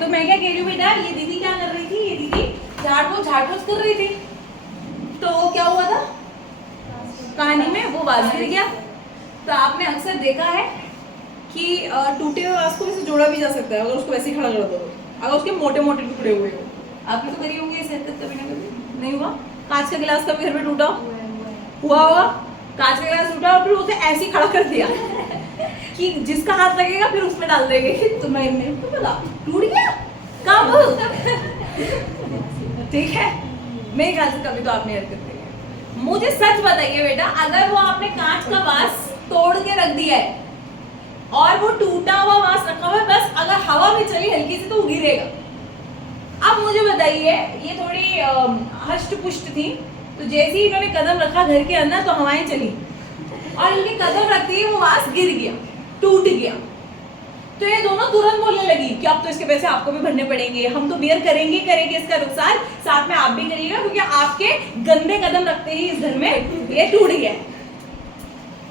तो मैं क्या कह रही हूँ बेटा, ये दीदी क्या कर रही थी, ये दीदी झाड़ पोछ कर रही थी, तो क्या हुआ था कहानी में, वो वास गिर गया। तो आपने अक्सर देखा है कि टूटे हुए वास को वैसे जोड़ा भी जा सकता है अगर उसको वैसे ही खड़ा कर दो, अगर उसके मोटे मोटे टुकड़े हुए हो। आपने तो करी होंगी ऐसे, कभी ना कभी नहीं हुआ? कांच का गिलास कभी घर में टूटा हुआ होगा, कांच का गिलास टूटा और फिर उसे ऐसे ही खड़ा कर दिया कि जिसका हाथ लगेगा फिर उसमें डाल देंगे तो मैं बोला टूट गया कब ठीक है, मेरे ख्याल से कभी तो आपने हरकत करी है। मुझे सच बताइए बेटा, अगर वो आपने कांच का वास तोड़ के रख दिया है और वो टूटा हुआ वास रखा हुआ है, बस अगर हवा भी चली हल्की से तो वो गिरेगा। अब मुझे बताइए, ये थोड़ी हष्ट पुष्ट थी, तो जैसे ही इन्होंने कदम रखा घर के अंदर तो हवाएं चली और इनके कदम रखते ही वो वास गिर गया, टूट गया। तो ये दोनों तुरंत बोलने लगी कि अब तो इसके पैसे आपको भी भरने पड़ेंगे, हम तो बियर करेंगे इसका नुकसान, साथ में आप भी करिएगा क्योंकि आपके गंदे कदम रखते ही इस घर में ये टूट गया।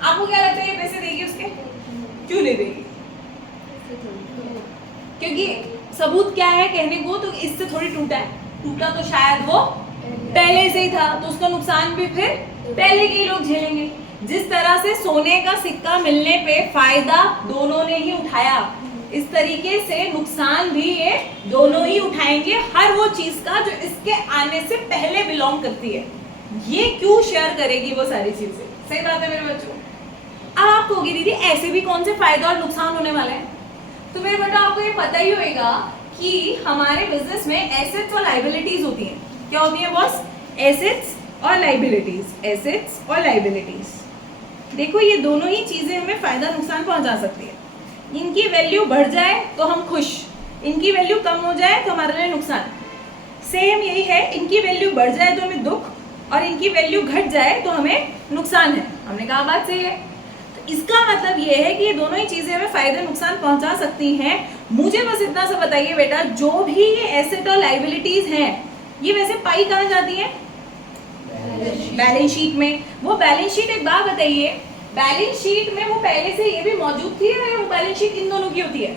आपको क्या लगता है ये पैसे देगी उसके? क्यों नहीं देगी? क्योंकि सबूत क्या है कहने को, तो इससे थोड़ी टूटा है, टूटा तो शायद वो पहले से ही था, तो उसका नुकसान भी फिर पहले के ही लोग झेलेंगे। जिस तरह से सोने का सिक्का मिलने पे फायदा दोनों ने ही उठाया, इस तरीके से नुकसान भी ये दोनों ही उठाएंगे, हर वो चीज का जो इसके आने से पहले बिलोंग करती है। ये क्यों शेयर करेगी वो सारी चीजें? सही बात है मेरे बच्चों। अब आप कहोगे दीदी ऐसे भी कौन से फायदा और नुकसान होने वाले हैं? तो मेरे बेटा आपको ये पता ही होगा कि हमारे बिजनेस में एसेट्स और लाइबिलिटीज होती हैं। क्या होती है बॉस? एसेट्स और लाइबिलिटीज, एसेट्स और लाइबिलिटीज। देखो ये दोनों ही चीजें हमें फायदा नुकसान पहुंचा सकती है। इनकी वैल्यू बढ़ जाए तो हम खुश, इनकी वैल्यू कम हो जाए तो हमारे लिए नुकसान। सेम यही है, इनकी वैल्यू बढ़ जाए तो हमें दुख और इनकी वैल्यू घट जाए तो हमें नुकसान है। हमने कहा बात सही है। तो इसका मतलब ये है कि ये दोनों ही चीजें हमें फायदा नुकसान पहुंचा सकती हैं। मुझे बस इतना सा बताइए बेटा, जो भी ये एसेट और लाइबिलिटीज हैं ये वैसे पाई कहाँ जाती है? बैलेंस शीट में। वो बैलेंस शीट एक बात बताइए, बैलेंस शीट में वो पहले से ये भी मौजूद थी या वो बैलेंस शीट इन दोनों की होती है?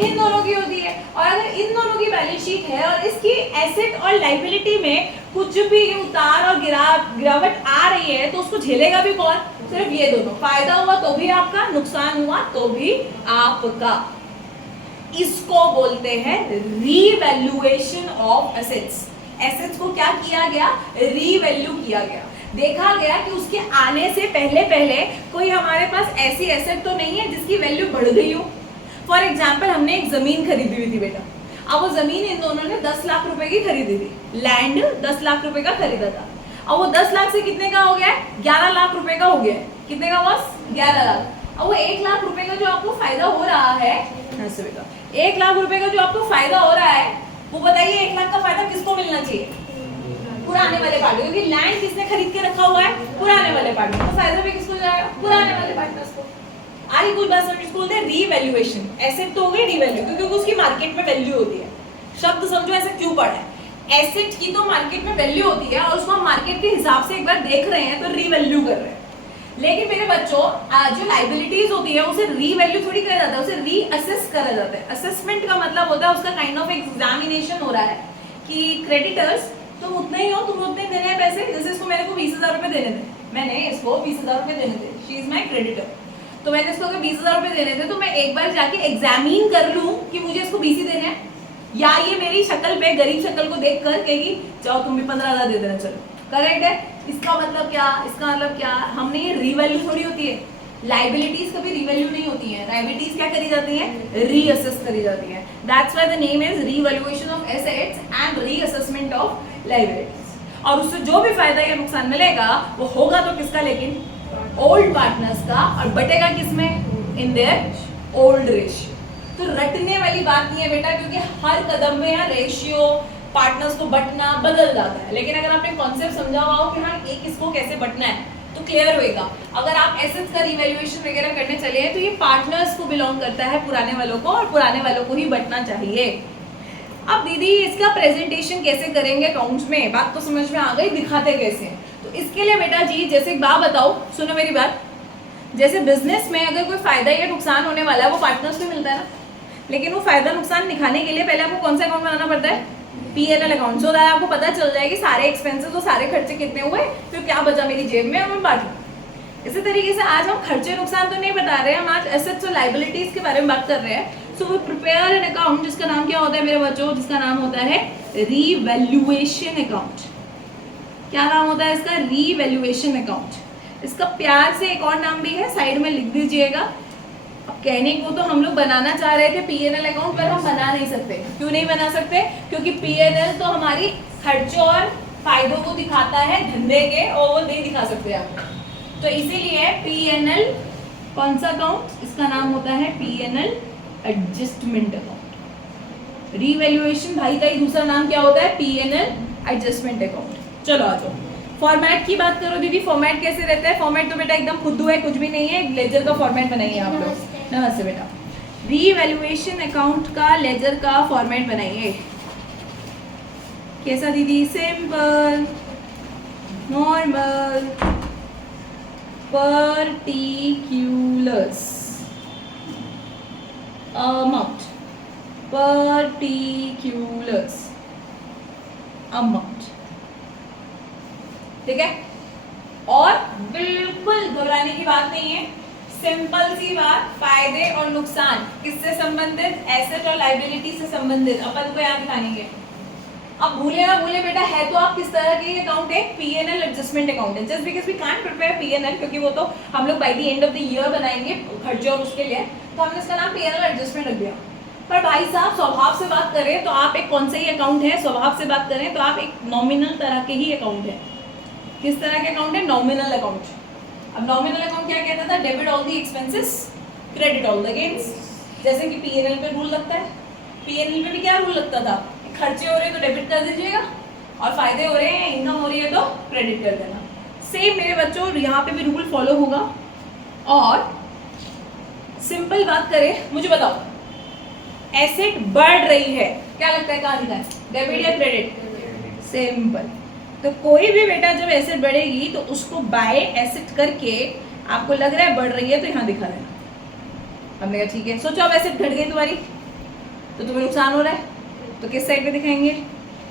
इन दोनों की होती है। और अगर इन दोनों की बैलेंस शीट है और इसकी एसेट और लाइबिलिटी में कुछ भी उतार और गिरावट आ रही है तो उसको झेलेगा भी कौन? सिर्फ ये दोनों। फायदा हुआ तो भी आपका, नुकसान हुआ तो भी आपका। इसको बोलते हैं रीवैल्यूएशन ऑफ एसेट्स। एसेट्स को क्या किया गया? रीवैल्यू किया गया। देखा गया कि उसके आने से पहले कोई हमारे पास ऐसी एसेट तो नहीं है जिसकी वैल्यू बढ़ गई हो। फॉर एग्जाम्पल हमने एक जमीन खरीदी हुई थी बेटा, अब वो जमीन इन दोनों ने 10 लाख रुपए की खरीदी थी, लैंड 10 लाख रुपए का खरीदा था। अब वो 10 लाख से कितने का हो गया है? 11 लाख रुपए का हो गया है। कितने का बॉस? 11 लाख। अब वो 1 लाख रुपए का जो आपको फायदा हो रहा है, 1 लाख रुपए का जो आपको फायदा हो रहा है, वो बताइए 1 लाख का फायदा किसको मिलना चाहिए? पुराने वाले पार्टी, क्योंकि लैंड किसने खरीद के रखा हुआ है? पुराने वाले पार्टी। तो फायदा भी किसको जाएगा? पुराने वाले पार्टनर्स को। आगे कुछ बात समझ, इसको बोलते हैं रीवैल्यूएशन। एसेट तो हो गई रीवैल्यू, क्योंकि उसकी मार्केट में वैल्यू होती है। शब्द समझो ऐसे क्यों पढ़ा है। एसेट की तो मार्केट में वैल्यू होती है और उसको हम मार्केट के हिसाब से एक बार देख रहे हैं तो रीवैल्यू कर रहे हैं। लेकिन मेरे बच्चों, जो लाइबिलिटीज होती है उसे रीवैल्यू थोड़ी करा जाता है, उसे रीअसेस करा जाता है। असेसमेंट का मतलब होता है उसका काइंड ऑफ एग्जामिनेशन हो रहा है कि क्रेडिटर्स तुम उतने ही हो, तुम उतने देने हैं पैसे। जैसे इसको मेरे को 20,000 रुपए देने थे, मैंने इसको 20,000 रुपए देने थे, शी इज माई क्रेडिटर। तो मैंने इसको अगर 20,000 रुपए देने थे तो मैं एक बार जाके एग्जामिन कर लूं कि मुझे इसको 20 ही देने हैं, या ये मेरी शक्ल पे, गरीब शक्ल को देख कर कहेगी जाओ तुम भी 15,000 दे देना, चलो करेक्ट है। इसका मतलब क्या? इसका मतलब क्या? हमने ये रीवैल्यू थोड़ी होती है, लाइबिलिटीज कभी रीवैल्यू नहीं होती है। लाइबिलिटीज क्या करी जाती है? रीअसेस करी जाती है। That's why the name is revaluation of assets and reassessment of liabilities. और उससे जो भी फायदा या नुकसान मिलेगा वो होगा तो किसका? लेकिन ओल्ड पार्टनर्स का, और बटेगा किसमें? In their old ratio. तो रटने वाली बात नहीं है बेटा, क्योंकि हर कदम में यहाँ रेशियो पार्टनर्स को बटना बदल जाता है। लेकिन अगर आपने कॉन्सेप्ट समझा हुआ हो कि हाँ एक इसको कैसे बटना है तो क्लियर होएगा। अगर आप एसेट्स का रिवैल्यूएशन वगैरह करने चले हैं तो ये पार्टनर्स को बिलोंग करता है, पुराने वालों को, और पुराने वालों को ही बटना चाहिए। अब दीदी इसका प्रेजेंटेशन कैसे करेंगे अकाउंट्स में? बात तो समझ में आ गई, दिखाते कैसे? तो इसके लिए बेटा जी जैसे एक बात बताओ, सुनो मेरी बात। जैसे बिजनेस में अगर कोई फायदा या नुकसान होने वाला है वो पार्टनर्स को मिलता है ना, लेकिन वो फायदा नुकसान दिखाने के लिए पहले आपको कौन सा अकाउंट बनाना पड़ता है, P&L अकाउंट, सो दैट आपको पता चल जाए कि सारे एक्सपेंसेस और सारे खर्चे कितने हुए, फिर क्या बचा मेरी जेब में और मैं बांटूं। इसी तरीके से आज हम खर्चे नुकसान तो नहीं बता रहे हैं, हम आज एसेट्स और लायबिलिटीज के बारे में बात कर रहे हैं। So we prepare an account जिसका नाम क्या होता है मेरे बच्चों, जिसका नाम होता है रीवैल्यूएशन अकाउंट। क्या नाम होता है इसका, रीवैल्यूएशन अकाउंट। इसका प्यार से एक और नाम भी है, साइड में लिख दीजिएगा। अब कहने को तो हम लोग बनाना चाह रहे थे P&L अकाउंट, पर हम बना नहीं सकते। क्यों नहीं बना सकते, क्योंकि P&L तो हमारी खर्चों और फायदों को दिखाता है धंधे के, और वो नहीं दिखा सकते आप। तो इसीलिए P&L कौन सा अकाउंट, इसका नाम होता है P&L एडजस्टमेंट अकाउंट। रीवैल्यूएशन भाई का ही दूसरा नाम क्या होता है, P&L एडजस्टमेंट अकाउंट। चलो आ जाओ, फॉर्मेट की बात करो दीदी, फॉर्मेट कैसे रहता है। फॉर्मेट तो बेटा एकदम खुद्दू है, कुछ भी नहीं है, लेजर का फॉर्मेट बनाइए आप लोग। नमस्ते बेटा, रीवैल्यूएशन अकाउंट का लेजर का फॉर्मेट बनाइए। कैसा दीदी, simple, normal, particulars, amount, particulars, amount, ठीक है। और बिल्कुल घबराने की बात नहीं है, सिंपल सी बात, फायदे और नुकसान किससे संबंधित, एसेट और लायबिलिटी से संबंधित, अपन को याद दिखाएंगे। अब भूले ना भूले बेटा, है तो आप किस तरह की अकाउंट है, P&L एडजस्टमेंट अकाउंट है। Just because we can't prepare P&L, क्योंकि वो तो हम लोग by the end of the year बनाएंगे खर्चे और उसके लिए, तो हमने इसका नाम P&L एडजस्टमेंट रख दिया। पर भाई साहब स्वभाव से बात करें तो आप एक कौन सा ही अकाउंट है, स्वभाव से बात करें तो आप एक नॉमिनल तरह के ही अकाउंट है। किस तरह के अकाउंट है, नॉमिनल अकाउंट। अब नॉमिनल अकाउंट क्या कहता था, debit all the expenses, credit all the gains. जैसे कि P&L पे रूल लगता है, P&L पे भी क्या रूल लगता था, खर्चे हो रहे हैं तो डेबिट कर दीजिएगा, और फायदे हो रहे हैं, इनकम हो रही है तो क्रेडिट कर देना। सेम मेरे बच्चों यहाँ पे भी रूल फॉलो होगा। और सिंपल बात करें, मुझे बताओ एसेट बढ़ रही है, क्या लगता है कहाँ लिखा है, डेबिट या क्रेडिट, सिंपल। तो कोई भी बेटा जब एसेट बढ़ेगी तो उसको बाय एसेट करके आपको लग रहा है बढ़ रही है तो यहाँ दिखा देना। हमने कहा ठीक है, सोचो अब एसेट घट गई तुम्हारी तो तुम्हें नुकसान हो रहा है, तो किस साइड पे दिखाएंगे,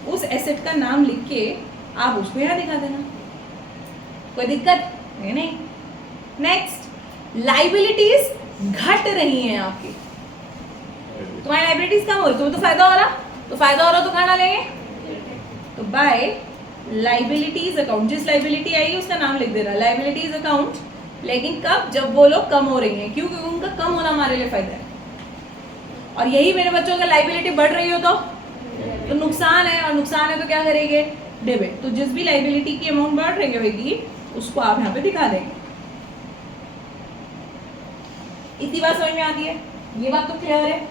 उस एसेट का नाम लिख के आप उसको यहाँ दिखा देना, कोई दिक्कत नहीं। नेक्स्ट, लाइबिलिटीज घट रही हैं आपकी, तुम्हारी लाइबिलिटीज कम हो रही, तुम्हें तो फायदा हो रहा, तो फायदा हो रहा तो कहाँ डालेंगे, तो बाय लाइबिलिटीज अकाउंट। जिस लाइबिलिटी आएगी उसका नाम लिख देना, लाइबिलिटीज अकाउंट। लेकिन कब, जब वो लोग कम हो रही हैं, क्यों, क्योंकि उनका कम होना हमारे लिए फायदा है। और यही मेरे बच्चों का लाइबिलिटी बढ़ रही हो तो नुकसान है, और नुकसान है तो क्या करेंगे, डेबिट। तो जिस भी लाइबिलिटी की अमाउंट बढ़ रही होगी उसको आप यहाँ पे दिखा देंगे। इतनी बात समझ में आती है, ये बात तो क्लियर है।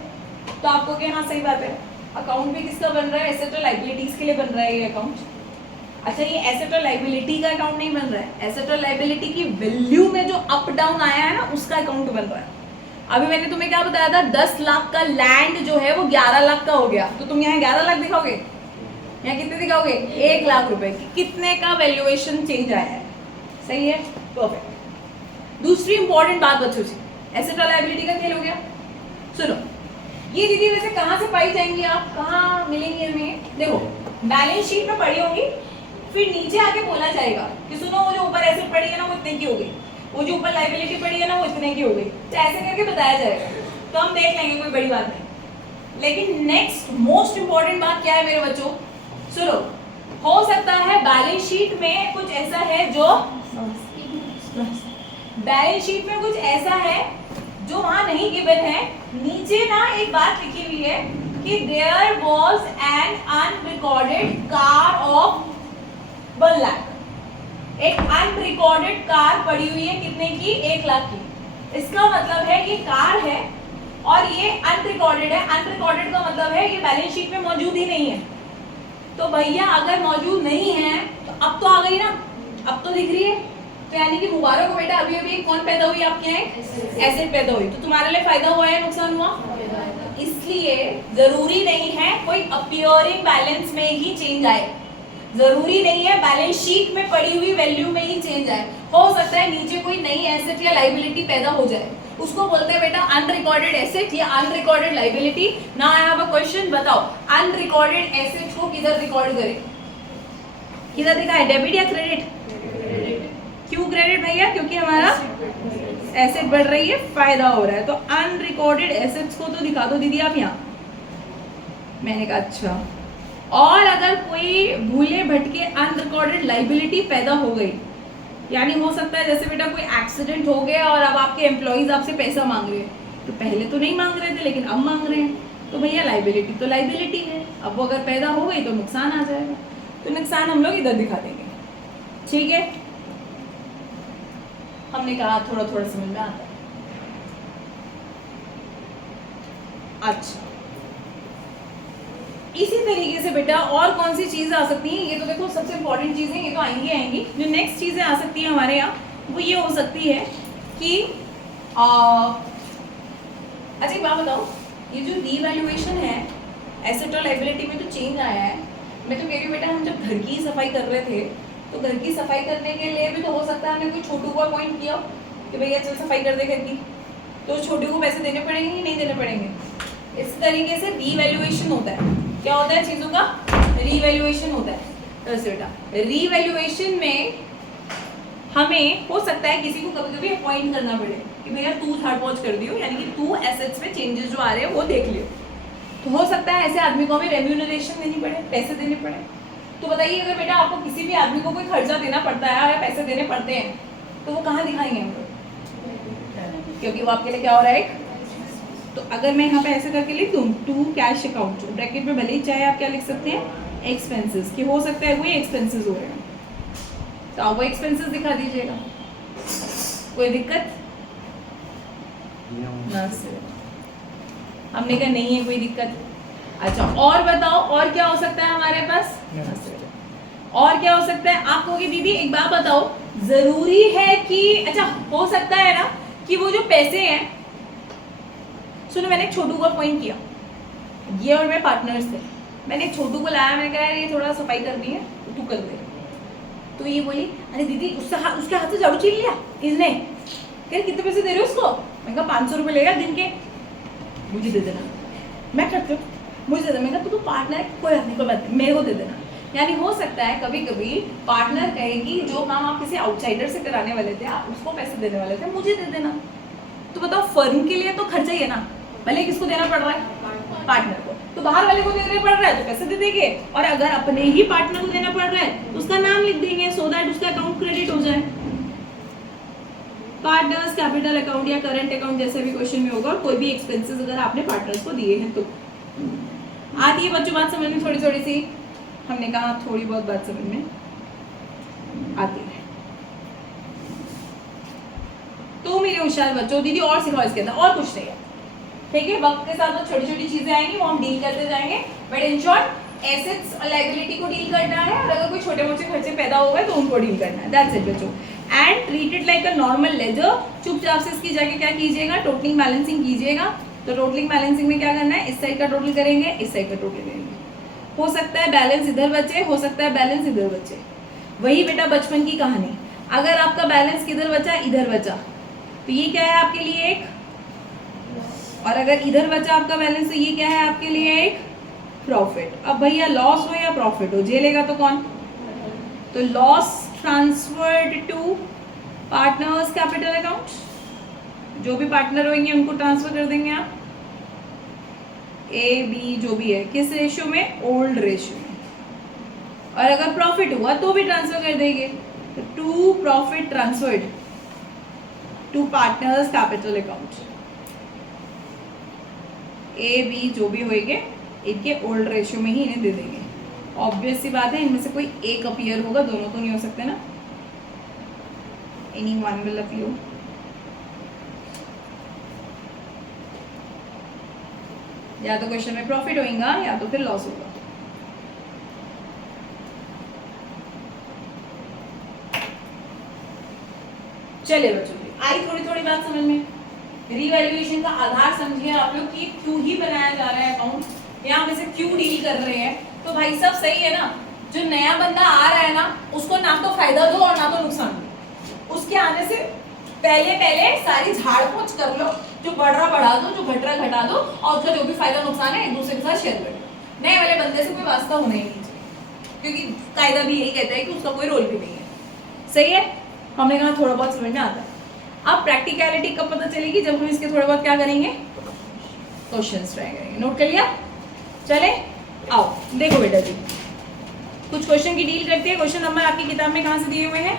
तो आपको क्या, हाँ सही बात है, अकाउंट भी किसका बन रहा है, एसेट और लाइबिलिटीज के लिए बन रहा है ये अकाउंट। अच्छा, ये एसेट और लाइबिलिटी का अकाउंट नहीं बन रहा है, एसेट और लाइबिलिटी की वैल्यू में जो अप डाउन आया है ना उसका अकाउंट बन रहा है। अभी मैंने तुम्हें क्या बताया था, 10 लाख का लैंड जो है वो 11 लाख का हो गया, तो तुम यहाँ 11 लाख दिखाओगे, यहाँ कितने दिखाओगे, 1 लाख रुपए की, कितने का वैल्यूएशन चेंज आया है, सही है, परफेक्ट। दूसरी इंपॉर्टेंट बात बच्चों से, एसेट और लायबिलिटी का खेल हो गया। सुनो, ये दीदी वैसे कहाँ से पाई जाएंगी, आप कहाँ मिलेंगी हमें, देखो बैलेंस शीट में पड़ी होंगी, फिर नीचे आके बोला जाएगा कि सुनो वो जो ऊपर एसेट पड़ी है ना वो इतने की हो गई, वो जो ऊपर लायबिलिटी पड़ी है ना वो इतने की हो गई, तो ऐसे करके बताया जाएगा, तो हम देख लेंगे, कोई बड़ी बात नहीं। लेकिन नेक्स्ट मोस्ट इंपॉर्टेंट बात क्या है मेरे बच्चों, सुनो, हो सकता है बैलेंस शीट में कुछ ऐसा है जो, बैलेंस शीट में कुछ ऐसा है जो वहां नहीं गिवन है, नीचे ना एक बात लिखी हुई है कि there was an unrecorded car of 1 lakh, एक अनरिकॉर्डेड कार पड़ी हुई है, कितने की, 1 लाख की। इसका मतलब है ये कार है और ये अनरिकॉर्डेड है, अनरिकॉर्डेड का मतलब है ये बैलेंस शीट में मौजूद ही नहीं है। तो भैया अगर मौजूद नहीं है तो अब तो आ गई ना, अब तो दिख रही है, तो यानी कि मुबारक हो बेटा, अभी अभी कौन पैदा हुई आपके यहाँ, एसेट पैदा हुई, तो तुम्हारे लिए फायदा हुआ है, नुकसान हुआ। इसलिए जरूरी नहीं है कोई अपीयरिंग बैलेंस में ही चेंज आए, जरूरी नहीं है बैलेंस शीट में पड़ी हुई वैल्यू में ही चेंज आए, हो सकता है नीचे कोई नई एसेट या लायबिलिटी पैदा हो जाए, उसको बोलते हैं बेटा अनरिकॉर्डेड एसेट या unrecorded liability. Now I have a question, बताओ अनरिकॉर्डेड एसेट को किधर रिकॉर्ड करें, किधर दिखाए, डेबिट या क्रेडिट? क्यों क्रेडिट भैया? क्योंकि हमारा एसेट बढ़ रही है, फायदा हो रहा है। तो अनरिकॉर्डेड एसेट्स को तो दिखा दो दीदी आप यहाँ। मैंने कहा अच्छा, और अगर कोई भूले भटके अनरिकॉर्डेड लाइबिलिटी पैदा हो गई, यानी हो सकता है जैसे बेटा कोई एक्सीडेंट हो गया और अब आपके एम्प्लॉइज आपसे पैसा मांग रहे हैं, तो पहले तो नहीं मांग रहे थे लेकिन अब मांग रहे हैं, तो भैया लाइबिलिटी तो लाइबिलिटी है, अब वो अगर पैदा हो गई तो नुकसान आ जाएगा, तो नुकसान हम लोग इधर दिखा देंगे। ठीक है, हमने कहा थोड़ा थोड़ा समझ में आता है। अच्छा, इसी तरीके से बेटा और कौन सी चीज़ आ सकती हैं, ये तो देखो सबसे इंपॉर्टेंट चीज़ें ये तो आएंगी आएंगी। जो नेक्स्ट चीज़ें आ सकती हैं हमारे यहाँ वो ये हो सकती है कि अच्छा एक बात बताओ, ये जो रीवैल्यूएशन है एसेट और लायबिलिटी में जो चेंज आया है, मैं तो कह रही हूँ बेटा हम जब घर की सफाई कर रहे थे तो घर की सफाई करने के लिए भी तो हो सकता है हमने कोई छोटू को अपॉइंट किया कि भैया चल सफाई कर दे घर की, तो छोटू को पैसे देने पड़ेंगे कि नहीं देने पड़ेंगे। इस तरीके से रीवैल्यूएशन होता है। क्या होता है चीज़ों का? रीवैल्यूएशन होता है। तो बेटा रीवैल्यूएशन में हमें हो सकता है किसी को कभी कभी अपॉइंट करना पड़े कि भैया तू थर्ड वॉच कर दियो, यानी कि तू एसेट्स में चेंजेस जो आ रहे हैं वो देख लियो। तो हो सकता है ऐसे आदमी को हमें रेम्यूनरेशन देनी पड़े, पैसे देने पड़े। तो बताइए अगर बेटा आपको किसी भी आदमी को कोई खर्चा देना पड़ता है या पैसे देने पड़ते हैं तो वो कहाँ दिखाएंगे हम लोग? क्योंकि वो आपके लिए क्या हो रहा है। तो अगर मैं यहाँ पे ऐसे करके लिख दूँ टू कैश अकाउंट, ब्रैकेट में भले ही चाहे आप क्या लिख सकते हैं एक्सपेंसेस, कि हो सकता है वही एक्सपेंसेस हो रहे हैं तो आप वो एक्सपेंसेस दिखा दीजिएगा, कोई दिक्कत ना सर? हमने कहा नहीं है कोई दिक्कत। अच्छा और बताओ और क्या हो सकता है हमारे पास? और क्या हो सकता है? आप कहोगे दीदी एक बात बताओ, जरूरी है कि अच्छा हो सकता है ना कि वो जो पैसे हैं, सुनो मैंने एक छोटू को अपॉइंट किया, ये और मैं पार्टनर्स थे, मैंने एक छोटू को लाया, मैंने कहा यार ये थोड़ा सफाई करनी है तो तू कर दे। तो ये बोली अरे दीदी उसके हाथ से झाड़ू छीन लिया इसने, कह कितने पैसे दे रहे हो उसको? मैं कहा 500 रुपये लेगा दिन के, मुझे दे देना, मैं करती हूँ मुझे दे देना। मैं कहा तू पार्टनर है, कोई बात नहीं कोई बात नहीं मेरे को दे देना। यानी हो सकता है कभी कभी पार्टनर कहेगी जो काम आप किसी आउटसाइडर से कराने वाले थे, आप उसको पैसे देने वाले थे, मुझे दे देना। तो बताओ फर्म के लिए तो खर्चा ही है ना, भले किसको देना पड़ रहा है? पार्टनर को। तो बाहर वाले को देना पड़ रहा है तो पैसे दे देंगे, और अगर अपने ही पार्टनर को देना पड़ रहा है तो उसका नाम लिख देंगे सो दैट उसका अकाउंट क्रेडिट हो जाए। पार्टनर्स कैपिटल अकाउंट या करंट अकाउंट जैसे भी क्वेश्चन में होगा, और कोई भी एक्सपेंसेस अगर आपने पार्टनर्स को दिए हैं तो। आती है बच्चों बात समझ में? थोड़ी थोड़ी सी, हमने कहा थोड़ी बहुत बात समझ में आती है। तो मेरे होशियार बच्चों दीदी और सिखाओ इसके अंदर, और कुछ नहीं है ठीक है। वक्त के साथ तो छोटी छोटी चीजें आएंगी वो हम डील करते जाएंगे, बट इन शॉर्ट एसेट्स और लायबिलिटी को डील करना है, और अगर कोई छोटे मोटे खर्चे पैदा हो गए तो उनको डील करना है। दैट्स इट बच्चों। And treat it like a normal ledger. चुपचाप से इसकी जगह क्या कीजिएगा, टोटलिंग बैलेंसिंग कीजिएगा। तो टोटलिंग बैलेंसिंग में क्या करना है, इस साइड का टोटल करेंगे, इस साइड का टोटल करेंगे। हो सकता है बैलेंस इधर बचे, हो सकता है बैलेंस इधर बचे। वही बेटा बचपन की कहानी, अगर आपका बैलेंस किधर बचा, इधर बचा, तो ये क्या है आपके लिए एक, और अगर इधर बचा आपका बैलेंस तो ये क्या है आपके लिए एक प्रॉफिट। अब भैया लॉस हो या प्रॉफिट हो, झेलेगा तो कौन? तो loss transferred to partners capital account, जो भी पार्टनर होंगे उनको ट्रांसफर कर देंगे आप, ए बी जो भी है, किस रेशियो में? ओल्ड रेशियो में। और अगर प्रॉफिट हुआ तो भी ट्रांसफर कर देंगे, तो to profit transferred to partners capital account, A B जो भी होंगे इनके ओल्ड रेशियो में ही इन्हें दे देंगे। ऑब्वियस सी बात है इनमें से कोई एक अपीयर होगा, दोनों तो नहीं हो सकते ना, एनी वन विल अपीयर। या तो क्वेश्चन में प्रॉफिट होगा या तो फिर लॉस होगा। चलिए बच्चों आई थोड़ी थोड़ी बात समझ में। रीवैल्यूएशन का आधार समझिए आप लोग कि क्यों ही बनाया जा रहा है अकाउंट, यहाँ में से क्यों डील कर रहे हैं। तो भाई सब सही है ना, जो नया बंदा आ रहा है ना उसको ना तो फायदा दो और ना तो नुकसान दो, उसके आने से पहले सारी झाड़ पोछ कर लो, जो बढ़ रहा बढ़ा दो, जो घट रहा घटा दो, और उसका जो भी फायदा नुकसान है एक दूसरे के साथ शेयर कर लो। नए वाले बंदे से कोई वास्ता होना ही नहीं चाहिए, क्योंकि कायदा भी यही कहता है कि उसका कोई रोल भी नहीं है। सही है, हमने कहा थोड़ा बहुत समझ में आता है। अब प्रैक्टिकलिटी कब पता चलेगी? जब हम इसके थोड़े बहुत क्या करेंगे, क्वेश्चंस ट्राई करेंगे। नोट कर लिया? चले आओ देखो बेटा जी, कुछ क्वेश्चन की डील करती है। क्वेश्चन नंबर आपकी किताब में कहाँ से दिए हुए हैं?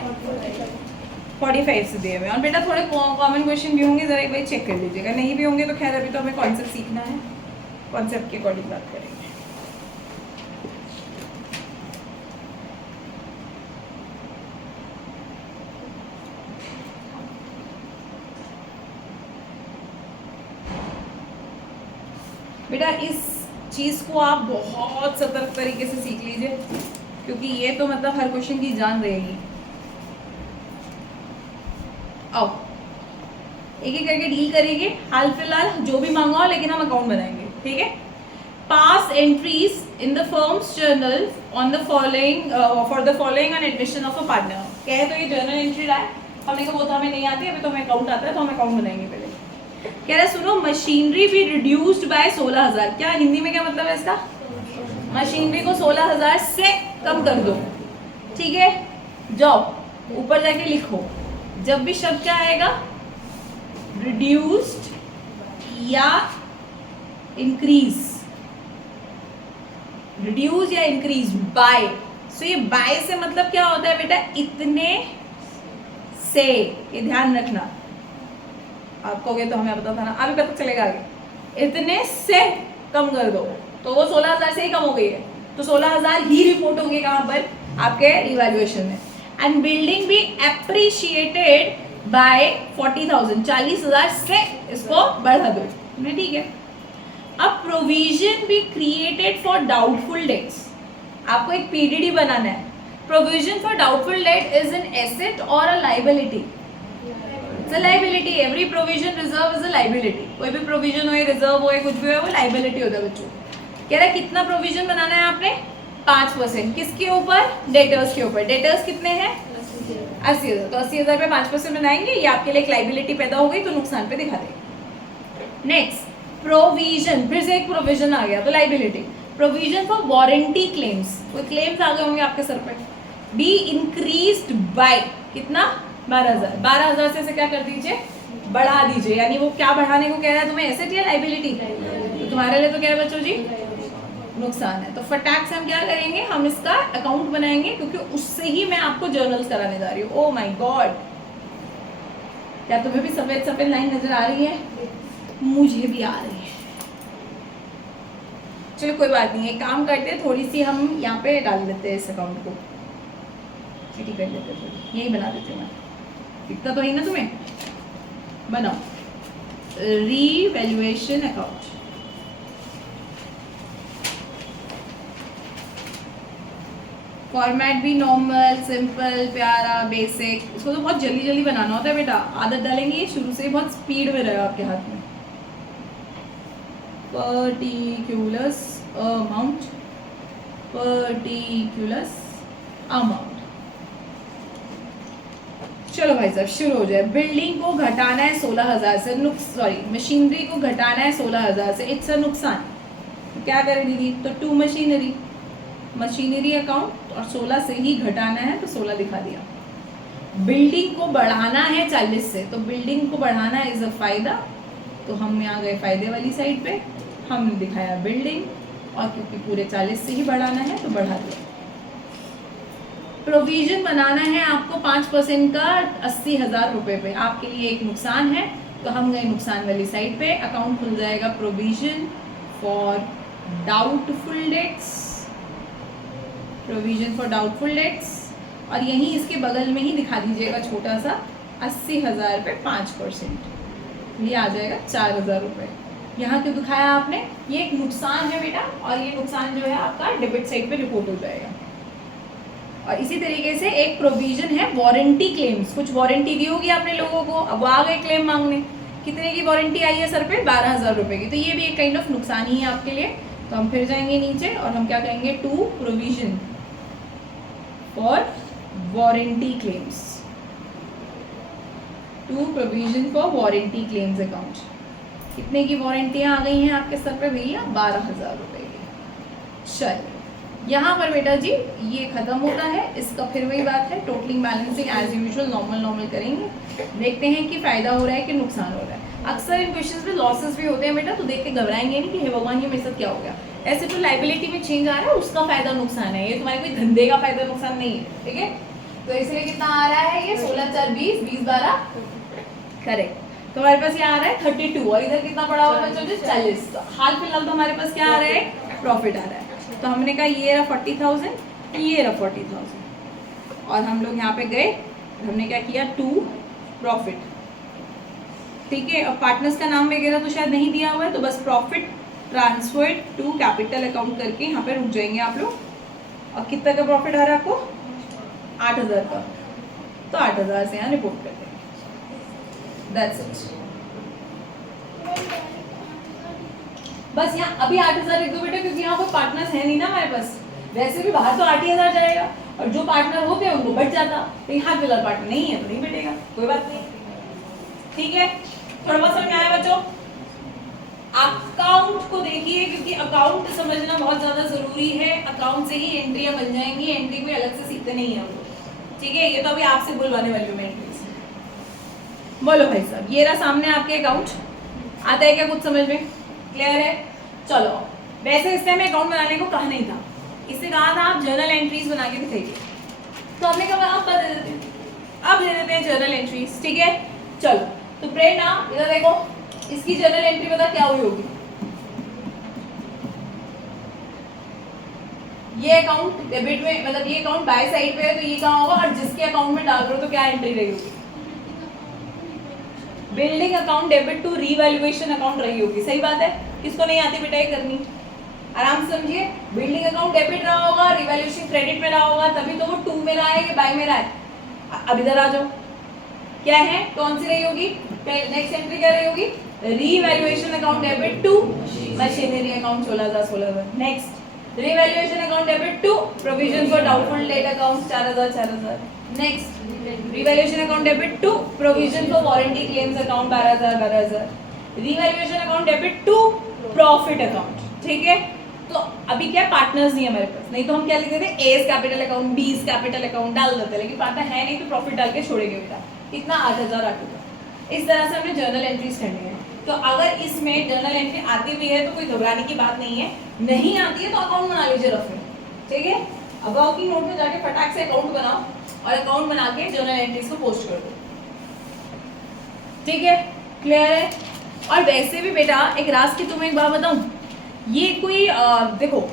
45 से दिए हुए हैं। और बेटा थोड़े कॉमन क्वेश्चन भी होंगे, जरा एक बार चेक कर लीजिएगा। नहीं भी होंगे तो खैर अभी तो हमें कॉन्सेप्ट सीखना है, कॉन्सेप्ट के अकॉर्डिंग बात करेंगे। बेटा इस चीज को आप बहुत सतर्क तरीके से सीख लीजिए, क्योंकि ये तो मतलब हर क्वेश्चन की जान रहेगी। आओ एक एक करके डील करेंगे। हाल फिलहाल जो भी मांगा हो, लेकिन हम अकाउंट बनाएंगे, ठीक है? Pass entries in the firm's journal on the following for the following an admission of a partner. क्या है? तो ये जर्नल एंट्री रहा है। हमने कहा वो तो हमें नहीं आती, अभी तो हमें अकाउंट आता है, तो हम अकाउंट बनाएंगे पहले। कह रहा सुनो, मशीनरी भी रिड्यूस्ड बाय 16,000। क्या हिंदी में क्या मतलब है इसका? मशीनरी को 16,000 से कम कर दो, ठीक है? जाओ ऊपर जाके लिखो, जब भी शब्द क्या आएगा, रिड्यूस्ड या इंक्रीज, रिड्यूस या इंक्रीज बाय। सो ये बाय से मतलब क्या होता है बेटा? इतने से। ये ध्यान रखना, आप कहोगे तो हमें पता था ना, अभी पता चलेगा आगे। इतने से कम कर दो, तो वो 16,000 से ही कम हो गई है, तो 16,000 ही रिपोर्ट होंगे कहाँ पर? आपके इवैल्यूएशन में। एंड बिल्डिंग भी एप्रिशिएटेड बाय 40,000, 40,000 से इसको बढ़ा दो, ठीक है? अब प्रोविजन भी क्रिएटेड फॉर डाउटफुल डेट्स। आपको एक पीडीडी बनाना है। Provision for doubtful debt is an asset और a liability? It's a liability. Every provision reserve is a liability. कोई भी प्रोविजन हो, रिजर्व हो, कुछ भी हो, वो लाइबिलिटी होता है बच्चों। कह रहा है कितना प्रोविजन बनाना है आपने? 5%। किसके ऊपर? डेटर्स के ऊपर। डेटर्स कितने हैं? 80,000। तो 80,000 पे 5% बनाएंगे, ये आपके लिए एक लाइबिलिटी पैदा हो गई, तो नुकसान पे दिखा देंगे। नेक्स्ट प्रोविजन, फिर से एक प्रोविजन आ गया, तो liability. Provision for warranty claims, कोई क्लेम्स आ गए होंगे आपके सर पे। बी इंक्रीज्ड बाय कितना? 12,000। 12,000 से क्या कर दीजिए? बढ़ा दीजिए। यानी वो क्या बढ़ाने को कह रहा है तुम्हें? एसेट या लाइबिलिटी? तो तुम्हारे लिए तो क्या है बच्चों जी? नुकसान है। तो फटाक से हम क्या करेंगे, हम इसका अकाउंट बनाएंगे, क्योंकि उससे ही मैं आपको जर्नल्स कराने जा रही हूँ। ओह माय गॉड, क्या तुम्हें भी सफेद सफेद लाइन नजर आ रही है? मुझे भी आ रही है। चलो कोई बात नहीं, एक काम करते हैं, थोड़ी सी हम यहाँ पे डाल देते हैं इस अकाउंट को, चीटी कर देते हैं, यही बना देते हैं। दिखता तो है ना तुम्हें? बनाओ रीवैल्यूएशन अकाउंट। फॉर्मेट भी नॉर्मल, सिंपल, प्यारा, बेसिक। इसको तो बहुत जल्दी जल्दी बनाना होता है बेटा, आदत डालेंगे शुरू से बहुत स्पीड में रहेगा आपके हाथ में। Particulars amount, particulars amount. चलो भाई साहब शुरू हो जाए। बिल्डिंग को घटाना है 16,000 से, मशीनरी को घटाना है 16,000 से, इट्स अ नुकसान। तो क्या करें दीदी? तो टू मशीनरी, मशीनरी अकाउंट, और 16 से ही घटाना है, तो 16 दिखा दिया। बिल्डिंग को बढ़ाना है 40 से, तो बिल्डिंग को बढ़ाना इज अ फायदा, तो हम यहाँ गए फायदे वाली साइड पे, हमने दिखाया बिल्डिंग, और क्योंकि पूरे 40 से ही बढ़ाना है तो बढ़ा दिया। प्रोविजन बनाना है आपको 5% का 80,000 रुपये पे, आपके लिए एक नुकसान है, तो हम गए नुकसान वाली साइड पे। अकाउंट खुल जाएगा provision for doubtful debts, provision for doubtful debts, और यहीं इसके बगल में ही दिखा दीजिएगा छोटा सा 80,000 पे 5%, ये आ जाएगा 4,000 रुपये। यहाँ क्यों दिखाया आपने? ये एक नुकसान है बेटा, और ये नुकसान जो है आपका डेबिट साइड पे रिपोर्ट हो जाएगा। और इसी तरीके से एक प्रोविजन है वारंटी क्लेम्स, कुछ वारंटी दी होगी आपने लोगों को, अब वो आ गए क्लेम मांगने। कितने की वारंटी आई है सर पे? 12,000 रुपये की, तो ये भी एक काइंड ऑफ नुकसान ही है आपके लिए। तो हम फिर जाएंगे नीचे और हम क्या कहेंगे? To provision for warranty claims. To provision for warranty claims account. कितने की वारंटियाँ आ गई हैं आपके सर पे भैया? 12,000 रुपये की। चलिए यहाँ पर बेटा जी ये खत्म होता है। इसका फिर वही बात है, totalling balancing as usual normal करेंगे, देखते हैं कि फायदा हो रहा है कि नुकसान हो रहा है। अक्सर इन क्वेश्चंस में लॉसेस भी होते हैं बेटा, तो देख के घबराएंगे नहीं कि हे भगवान ये मेरे साथ क्या हो गया। ऐसे तो लाइबिलिटी में चेंज आ रहा है, उसका फायदा नुकसान है, ये तुम्हारे कोई धंधे का फायदा नुकसान नहीं है, ठीक है। तो इसलिए कितना आ रहा है ये 16 4 20 20 12 करेक्ट। तो हमारे पास ये आ रहा है 32 और इधर कितना पड़ा हुआ बच्चों जी 40। तो हाल फिलहाल तो हमारे पास क्या आ रहा है? प्रॉफिट आ रहा है। तो हमने कहा ये रहा 40,000, ये रहा 40,000 और हम लोग यहाँ पे गए, हमने क्या किया 2 प्रॉफिट, ठीक है। और पार्टनर्स का नाम वगैरह तो शायद नहीं दिया हुआ है, तो बस profit transferred to capital account करके यहाँ पे रुक जाएंगे आप लोग। और कितना का प्रॉफिट आ रहा है आपको? 8,000 का। तो 8,000 से यहाँ रिपोर्ट कर देंगे, दैट्स इट। बस यहाँ अभी 8,000 लिख दो बेटा, क्योंकि यहाँ कोई पार्टनर्स है नहीं ना हमारे पास। वैसे भी बाहर तो 8,000 जाएगा और जो पार्टनर होते हैं उनको बच जाता, तो यहाँ फिलहाल पार्टनर नहीं है तो नहीं बैठेगा, कोई बात नहीं, ठीक है। थोड़ा बहुत समझ में आया बच्चों? अकाउंट को देखिए, क्योंकि अकाउंट समझना बहुत ज्यादा जरूरी है। अकाउंट से ही एंट्रियां बन जाएंगी, एंट्री कोई अलग से सीखते नहीं है हम लोग, ठीक है। ये तो अभी आपसे बुलवाने वाली हूँ मैं एंट्रीज। बोलो भाई साहब, ये रहा सामने आपके अकाउंट, आता है क्या कुछ समझ में? क्लियर है? चलो, वैसे इस टाइम अकाउंट बनाने को कहा नहीं था, इससे कहा था आप जर्नल एंट्रीज बना के दिखाइए, तो हमने कहा आप दे देते हैं, अब दे देते हैं जर्नल एंट्रीज, ठीक है। चलो तो प्रेरणा इधर देखो, इसकी जर्नल एंट्री बता क्या हुई होगी। ये अकाउंट डेबिट में, मतलब ये अकाउंट बाय साइड पे है तो ये कहाँ होगा, और जिसके अकाउंट में डाल रहे हो तो क्या एंट्री रही होगी? Building account debit to revaluation account रही होगी, सही बात है। किसको नहीं आती बेटा ये करनी? आराम से समझिए, बिल्डिंग अकाउंट डेबिट रहा होगा, रिवैल्यूएशन क्रेडिट में रहा होगा, तभी तो वो 2 में रहा है या बाय में रहा है। अब इधर आ जाओ, क्या है, कौन सी रही होगी? नेक्स्ट एंट्री क्या रही होगी? Revaluation account debit to machinery account 16,000। Next revaluation account debit to provision for doubtful debt account 4,000। Next revaluation account debit to provision for warranty claims account 12,000। Revaluation account debit to profit account, ठीक है। तो अभी क्या partners नहीं है हमारे पास, नहीं तो हम क्या लिखते थे एस कैपिटल अकाउंट, बीस कैपिटल अकाउंट डाल देते, लेकिन पार्टनर है नहीं तो प्रॉफिट डाल के छोड़ेंगे बेटा। कितना? 8,000। इस तरह से हमें जर्नल एंट्रीज करनी है। तो अगर इसमें जर्नल एंट्री आती भी है तो कोई घबराने की बात नहीं है, नहीं आती है तो अकाउंट बना लीजिए रफ में, ठीक है। अब वर्किंग नोट में जाके फटाक से अकाउंट बनाओ और अकाउंट बना के जर्नल एंट्रीज को पोस्ट कर दो, ठीक है। क्लियर है? और वैसे भी बेटा एक राज की तुम्हें एक बात बताऊं, ये कोई देखो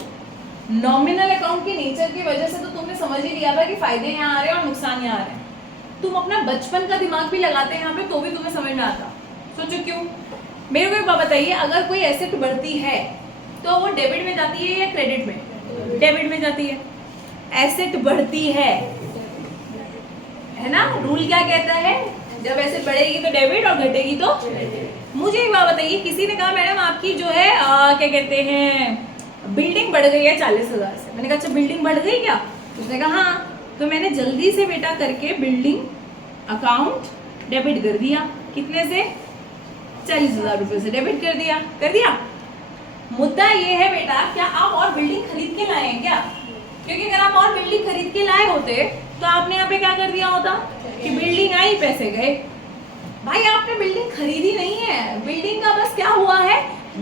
नॉमिनल अकाउंट के नेचर की वजह से तो तुमने समझ ही लिया था कि फायदे यहाँ आ रहे हैं और नुकसान यहाँ आ रहे हैं। तुम अपना बचपन का दिमाग भी लगाते हैं यहाँ पे तो भी तुम्हें समझ में आता। सोचो क्यों? मेरे को एक बात बताइए, अगर कोई एसेट बढ़ती है तो वो डेबिट में जाती है या क्रेडिट में? डेबिट में जाती है। एसेट बढ़ती है ना, रूल क्या कहता है? जब एसेट बढ़ेगी तो डेबिट और घटेगी तो। मुझे एक बात बताइए, किसी ने कहा मैडम आपकी जो है क्या कहते हैं बिल्डिंग बढ़ गई है 40,000 से। मैंने कहा अच्छा बिल्डिंग बढ़ गई क्या? उसने कहा हाँ। तो मैंने जल्दी से बेटा करके बिल्डिंग अकाउंट डेबिट कर दिया, कितने से? 40,000 रुपये से डेबिट कर दिया। मुद्दा ये है बेटा, क्या आप और बिल्डिंग खरीद के लाए हैं क्या? क्योंकि अगर आप और बिल्डिंग खरीद के लाए होते तो आपने यहाँ पे क्या कर दिया होता कि बिल्डिंग आई पैसे गए। भाई आपने बिल्डिंग खरीदी नहीं है, बिल्डिंग का बस क्या हुआ है,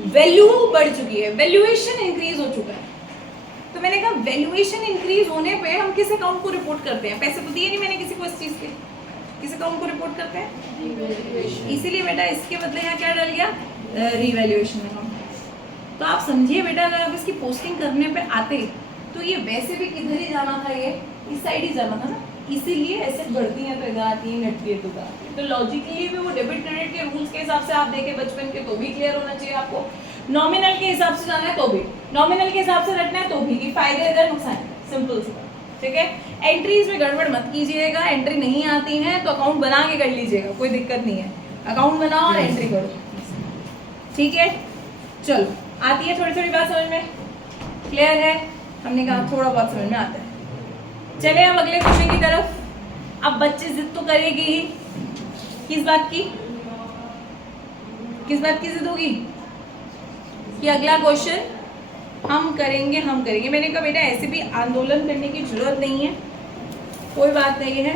वैल्यू बढ़ चुकी है, वैल्यूएशन इंक्रीज हो चुका है। तो मैंने कहा वैल्यूएशन इंक्रीज होने पे हम किस अकाउंट को रिपोर्ट करते हैं? पैसे तो दिए नहीं मैंने किसी को इस चीज के, किस अकाउंट को रिपोर्ट करते हैं? इसीलिए बेटा इसके बदले यहाँ क्या डाल गया? Revaluation account. तो आप समझिए बेटा, अगर आप इसकी पोस्टिंग करने पे आते तो ये वैसे भी किधर ही जाना था, ये इस साइड ही जाना था ना। इसीलिए ऐसे बढ़ती हैं तो इधर आती है, घटती है तो इधर आती है। तो लॉजिकली भी वो डेबिट क्रेडिट के रूल्स के हिसाब से आप देखें बचपन के तो भी क्लियर होना चाहिए आपको। नॉमिनल के हिसाब से जाना है तो भी, नॉमिनल के हिसाब से रखना है तो भी, कि फायदे इधर नुकसान, सिंपल सी बात, ठीक है। एंट्रीज में गड़बड़ मत कीजिएगा, एंट्री नहीं आती है तो अकाउंट बना के कर लीजिएगा, कोई दिक्कत नहीं है। अकाउंट बनाओ और एंट्री करो, ठीक है। चलो आती है थोड़ी थोड़ी बात समझ में? क्लियर है? हमने कहा थोड़ा बहुत समझ में आता है। चले अब अगले क्वेश्चन की तरफ। अब बच्चे जिद तो करेगी ही, किस बात की जिद होगी कि अगला क्वेश्चन हम करेंगे। मैंने कहा बेटा ऐसे भी आंदोलन करने की जरूरत नहीं है, कोई बात नहीं है।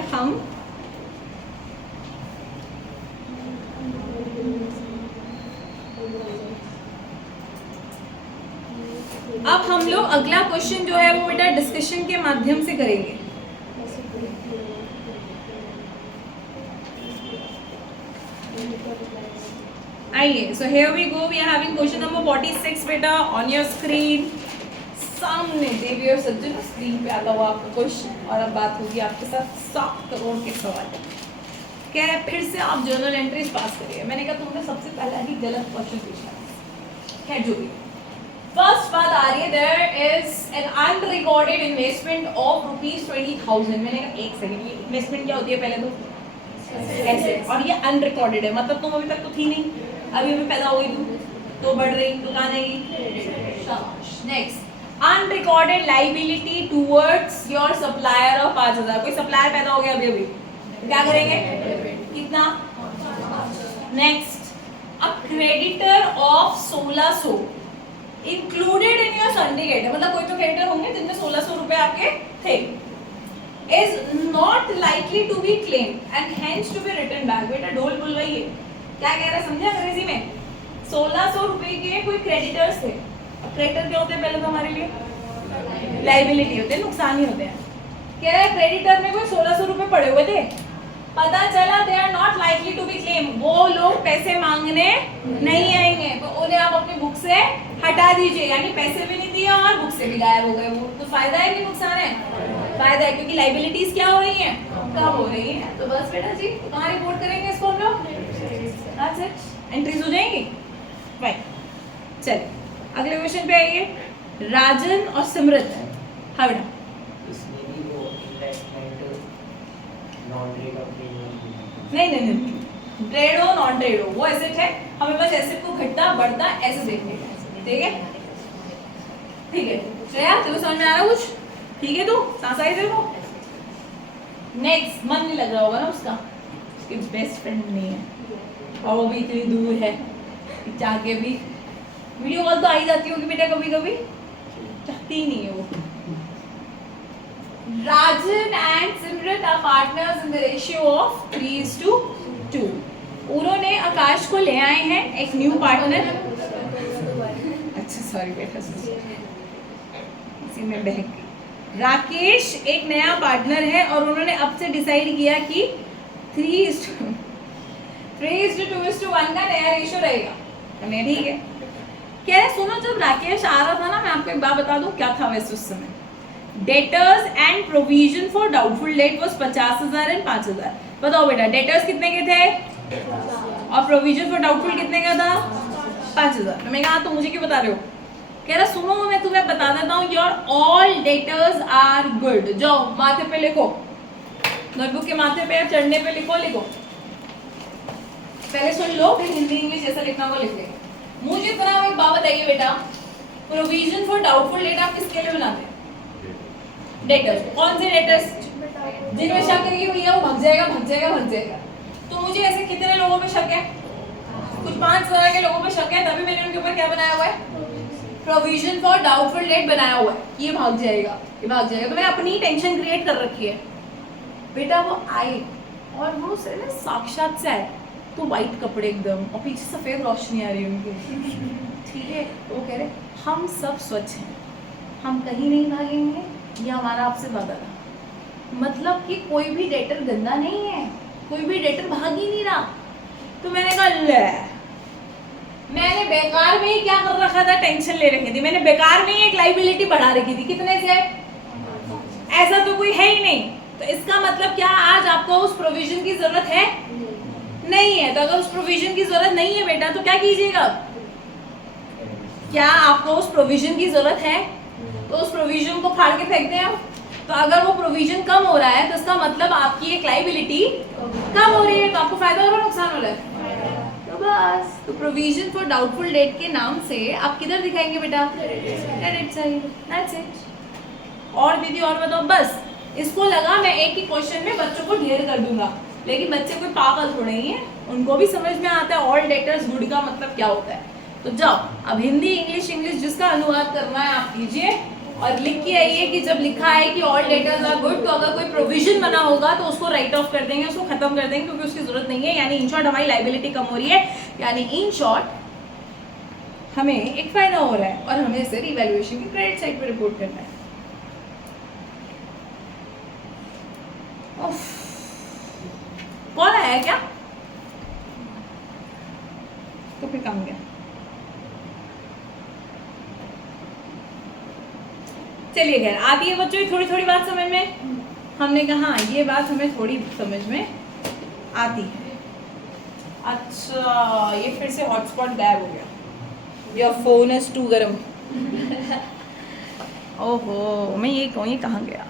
अब हम लोग अगला क्वेश्चन जो है वो बेटा डिस्कशन के माध्यम से करेंगे। आइए, so here we go, we are having question number 46 बेटा ऑन योर स्क्रीन। सामने देवियर सज्जन स्क्रीन पे आता हुआ आपका क्वेश्चन, और अब बात होगी आपके साथ 7 करोड़ के सवाल। कह रहे फिर से आप जर्नल एंट्रीज पास करिए। मैंने कहा तुमने सबसे पहला ही गलत क्वेश्चन पूछा है। जो भी फर्स्ट बात आ रही है, there is an unrecorded investment of ₹20,000। मैंने कहा एक सेकंड, ये इन्वेस्टमेंट क्या होती है पहले तो ऐसे, और ये अनरिकॉर्डेड है, मतलब तुम अभी तक तो थी नहीं, अभी पैदा हुई तुम तो बढ़ रही, तो कहाँ नहीं। Next, unrecorded liability towards your supplier of 5,000। कोई सप्लायर पैदा हो गया अभी क्या करेंगे, कितना। Next, a creditor of 1,600 included in your syndicate, मतलब कोई तो क्रेडिटर होंगे जिनमें 1,600 रुपए आपके थे, is not likely to be claimed and hence to be return back. बेटा ढोल बुलवाइए, क्या कह रहा है समझे अंग्रेजी में। 1,600 रुपए के कोई क्रेडिटर्स थे। क्रेडिटर क्या होते हैं पहले तो हमारे लिए लाइबिलिटी होते हैं, नुकसान ही होते हैं। कह रहा है क्रेडिटर में कोई 1,600 रुपए पड़े हुए थे, पता चला they are not likely to be claim, वो लोग पैसे मांगने नहीं आएंगे, तो उन्हें आप अपनी बुक से हटा दीजिए, यानी पैसे भी नहीं दिए और बुक से भी गायब हो गए। वो तो फायदा है कि नुकसान है, फायदा है, क्योंकि लाइबिलिटीज क्या हो रही हैं, कम हो रही हैं। तो बस बेटा जी, तो कहाँ रिपोर्ट करेंगे इसको हम लोग, एंट्रीज हो जाएंगी। राइट, चलिए अगले क्वेश्चन पे आइए। राजन और सिमरत, हाँ बेटा, नहीं, ट्रेड हो नॉन ट्रेड हो, वो एसेट है, हमें बस एसेट को घटता बढ़ता ऐसे देखने का, ठीक है। श्रेया तेरे समझ में आ रहा कुछ, ठीक है, तू सांस आई तेरे को। नेक्स्ट, मन नहीं लग रहा होगा ना उसका, उसकी बेस्ट फ्रेंड नहीं है और वो भी इतनी दूर है, जाके भी वीडियो कॉल तो आ ही जाती होगी बेटा, कभी कभी चाहती ही नहीं है वो। Rajan and Simrat are partners in the ratio of 3:2। उन्होंने आकाश को ले आए हैं एक न्यू पार्टनर। अच्छा सॉरी बेटा, इसी में बहक गई। राकेश एक नया पार्टनर है और उन्होंने अब से डिसाइड किया कि 3:2:1 का नया रेशियो रहेगा। ठीक है, कह रहे सुनो, जब राकेश आ रहा था ना, मैं आपको एक बात बता दूं क्या था वैसे उस समय। Debtors and provision for doubtful date was 50,000 and 5,000। बताओ बेटा, डेटर्स कितने के थे और प्रोविजन फॉर डाउटफुल कितने का था, 5,000। मैं कहा तो मुझे क्यों बता रहे हो। कह रहा सुनो, मैं तुम्हें बता देता हूँ, your all debtors are good. जाओ माथे पे लिखो, नोटबुक के माथे पे या चढ़ने पे लिखो। पहले सुन लो, फिर हिंदी इंग्लिश जैसा लिखना वो लिख लेंगे। मुझे तरह एक बात बताइए बेटा, प्रोविजन फॉर डाउटफुल डेट आप किसके लिए बनाते हैं, डेटर्स। कौन से डेटर्स, जिनमें शक है कि भैया वो भाग जाएगा। तो मुझे ऐसे कितने लोगों पे शक है, कुछ 5,000 के लोगों पे शक है, तभी मैंने उनके ऊपर क्या बनाया हुआ है, प्रोविजन फॉर डाउटफुल डेट बनाया हुआ है। ये भाग जाएगा। तो मैंने अपनी टेंशन क्रिएट कर रखी है। बेटा वो आए और वो सिर्फ साक्षात से आए, तो वाइट कपड़े एकदम और पीछे सफेद रोशनी आ रही है उनकी, ठीक है। तो वो कह रहे हम सब स्वच्छ हैं, हम कहीं नहीं भागेंगे, ये हमारा आपसे वादा था। मतलब कि कोई भी डेटर गंदा नहीं है, कोई भी डेटर भाग ही नहीं रहा। तो मैंने कहा ले, मैंने बेकार में ही क्या कर रखा था, टेंशन ले रखी थी मैंने, बेकार में ही एक लाइबिलिटी बढ़ा रखी थी। कितने से, ऐसा तो कोई है ही नहीं। तो इसका मतलब क्या, आज आपको उस प्रोविजन की जरूरत है नहीं है। तो अगर उस प्रोविजन की जरूरत नहीं है बेटा, तो क्या कीजिएगा, क्या आपको उस प्रोविजन की जरूरत है तो उस प्रोविजन को फाड़ के फेंक दें आप। तो अगर वो प्रोविजन कम हो रहा है तो इसका मतलब आपकी एक लाइबिलिटी कम हो रही है, तो आपको फायदा हो रहा है, नुकसान हो रहा है। तो बस, तो प्रोविजन फॉर डाउटफुल डेट के नाम से आप किधर दिखाएंगे बेटा, क्रेडिट साइड, दैट्स इट। और दीदी और बताओ, बस इसको लगा मैं एक ही क्वेश्चन में बच्चों को ढेर कर दूंगा, लेकिन बच्चे कोई पागल थोड़े ही है, उनको भी समझ में आता है ऑल डेटर्स गुड का मतलब क्या होता है। तो जाओ अब हिंदी इंग्लिश जिसका अनुवाद करना है आप कीजिए और लिख के आइए कि जब लिखा है कि ऑल डेटर्स आर गुड तो अगर कोई प्रोविजन बना होगा तो उसको राइट ऑफ कर देंगे, उसको खत्म कर देंगे क्योंकि उसकी जरूरत नहीं है। यानी इन शॉर्ट हमारी लाइबिलिटी कम हो रही है, यानी इन शॉर्ट हमें एक फायदा हो रहा है और हमें इसे रिवैल्यूएशन की क्रेडिट साइड पे रिपोर्ट करना है। कॉल आया क्या? तो फिर काम गया। चलिए खैर आती है बच्चों थोड़ी थोड़ी बात समझ में। हमने कहा हाँ ये बात हमें थोड़ी समझ में आती है। अच्छा ये फिर से हॉटस्पॉट गायब हो गया। योर फोन इज टू गर्म। ओहो मैं ये कहाँ गया?